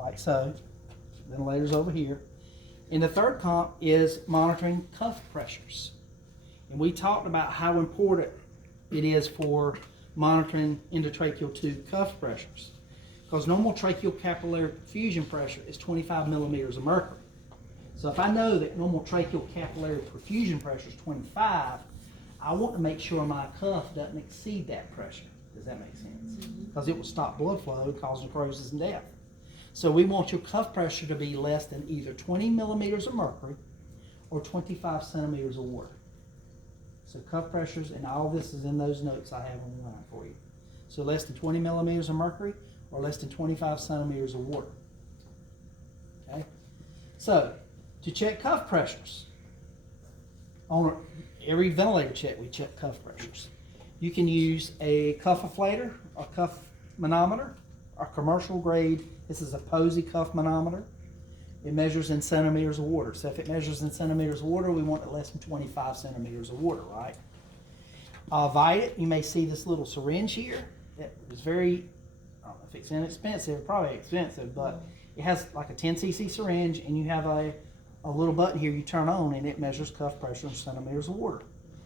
like so. Ventilator's over here. And the third comp is monitoring cuff pressures. And we talked about how important it is for monitoring endotracheal tube cuff pressures. Because normal tracheal capillary perfusion pressure is 25 millimeters of mercury. So if I know that normal tracheal capillary perfusion pressure is 25, I want to make sure my cuff doesn't exceed that pressure. Does that make sense? Because it will stop blood flow, cause necrosis and death. So we want your cuff pressure to be less than either 20 millimeters of mercury or 25 centimeters of water. So cuff pressures, and all this is in those notes I have online for you. So less than 20 millimeters of mercury or less than 25 centimeters of water. Okay? So, to check cuff pressures, on every ventilator check we check cuff pressures. You can use a cuff inflator, a cuff manometer, a commercial grade. This is a Posey cuff manometer. It measures in centimeters of water. So if it measures in centimeters of water, we want it less than 25 centimeters of water, right? Vited, you may see this little syringe here. It is very, I don't know if it's inexpensive, probably expensive, but it has like a 10 cc syringe, and you have a little button here you turn on, and it measures cuff pressure in centimeters of water.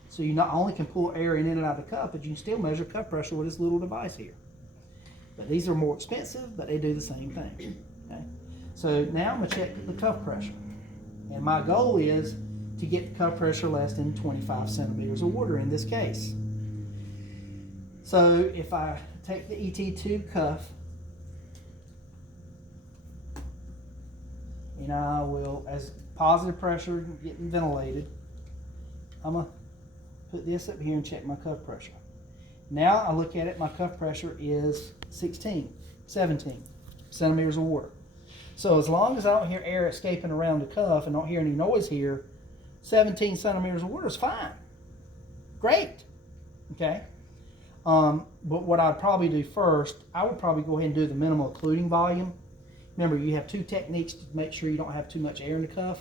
So you not only can pull air in and out of the cup, but you can still measure cuff pressure with this little device here. But these are more expensive, but they do the same thing. Okay? So now I'm going to check the cuff pressure. And my goal is to get the cuff pressure less than 25 centimeters of water in this case. So if I take the ET tube cuff, and I will, as positive pressure getting ventilated, I'm going to put this up here and check my cuff pressure. Now I look at it, my cuff pressure is 17 centimeters of water. So as long as I don't hear air escaping around the cuff and don't hear any noise here, 17 centimeters of water is fine. Great. Okay. But what I'd probably do first, I would probably go ahead and do the minimal occluding volume. Remember, you have two techniques to make sure you don't have too much air in the cuff.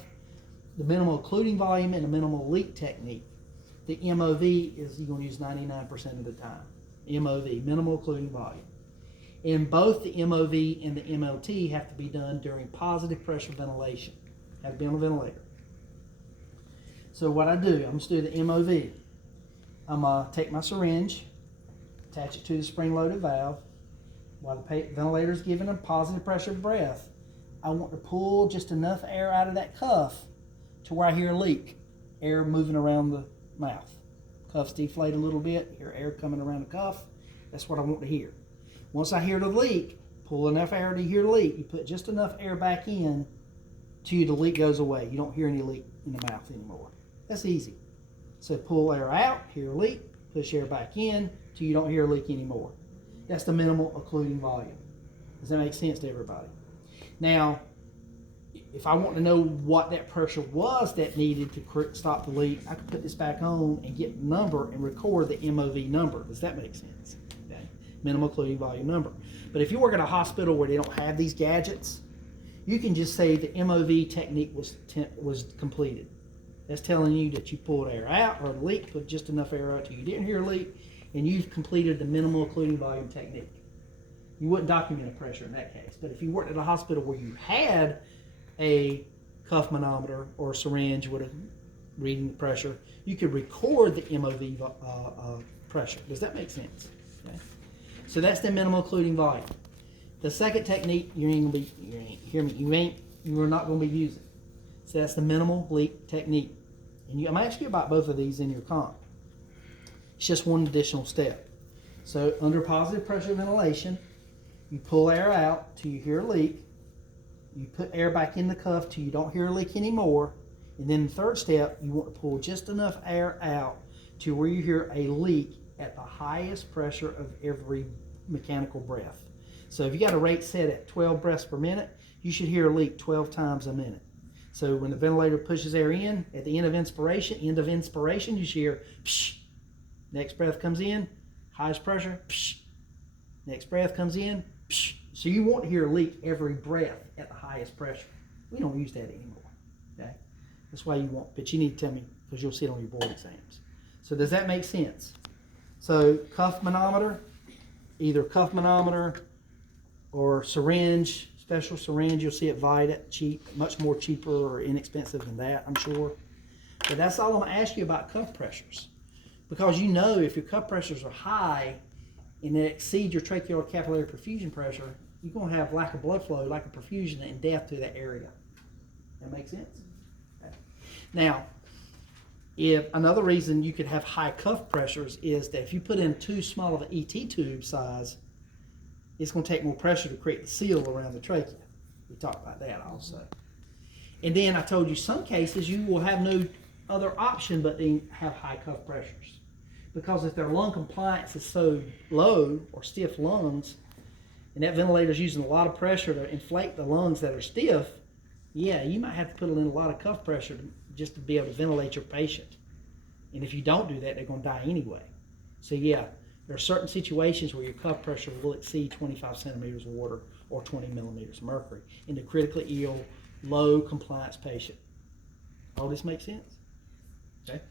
The minimal occluding volume and the minimal leak technique. The MOV is you're going to use 99% of the time. MOV, minimal occluding volume. And both the MOV and the MLT have to be done during positive pressure ventilation. Have to be on a ventilator. So what I do, I'm going to do the MOV. I'm going to take my syringe, attach it to the spring-loaded valve. While the ventilator is giving a positive pressure breath, I want to pull just enough air out of that cuff to where I hear a leak. Air moving around the mouth. Cuffs deflate a little bit, hear air coming around the cuff. That's what I want to hear. Once I hear the leak, pull enough air to hear the leak. You put just enough air back in till the leak goes away. You don't hear any leak in the mouth anymore. That's easy. So pull air out, hear a leak, push air back in till you don't hear a leak anymore. That's the minimal occluding volume. Does that make sense to everybody? Now, if I want to know what that pressure was that needed to stop the leak, I could put this back on and get the number and record the MOV number. Does that make sense? Okay. Minimal occluding volume number. But if you work at a hospital where they don't have these gadgets, you can just say the MOV technique was completed. That's telling you that you pulled air out or the leak, put just enough air out till you didn't hear a leak, and you've completed the minimal occluding volume technique. You wouldn't document a pressure in that case. But if you worked at a hospital where you had a cuff manometer or a syringe with a reading the pressure, you could record the MOV pressure. Does that make sense? Okay. So that's the minimal occluding volume. The second technique you are not going to be using. So that's the minimal leak technique. And I'm going to ask you about both of these in your comp. It's just one additional step. So under positive pressure ventilation, you pull air out till you hear a leak. You put air back in the cuff till you don't hear a leak anymore. And then the third step, you want to pull just enough air out to where you hear a leak at the highest pressure of every mechanical breath. So if you got a rate set at 12 breaths per minute, you should hear a leak 12 times a minute. So when the ventilator pushes air in, at the end of inspiration, you should hear psh. Next breath comes in, highest pressure, psh. Next breath comes in, psh. So you want to hear a leak every breath at the highest pressure. We don't use that anymore. Okay? That's why you want, but you need to tell me because you'll see it on your board exams. So does that make sense? So cuff manometer, either cuff manometer or syringe, special syringe. You'll see it Vita, cheap, much more cheaper or inexpensive than that, I'm sure. But that's all I'm going to ask you about cuff pressures. Because you know if your cuff pressures are high and they exceed your tracheal capillary perfusion pressure, you're going to have lack of blood flow, lack of perfusion, and death to that area. That makes sense? Okay. Now, if another reason you could have high cuff pressures is that if you put in too small of an ET tube size, it's going to take more pressure to create the seal around the trachea. We talked about that also. And then I told you some cases you will have no other option but to have high cuff pressures. Because if their lung compliance is so low or stiff lungs, and that ventilator is using a lot of pressure to inflate the lungs that are stiff, yeah, you might have to put in a lot of cuff pressure just to be able to ventilate your patient. And if you don't do that, they're going to die anyway. So yeah, there are certain situations where your cuff pressure will exceed 25 centimeters of water or 20 millimeters of mercury in the critically ill, low compliance patient. All this makes sense? Okay.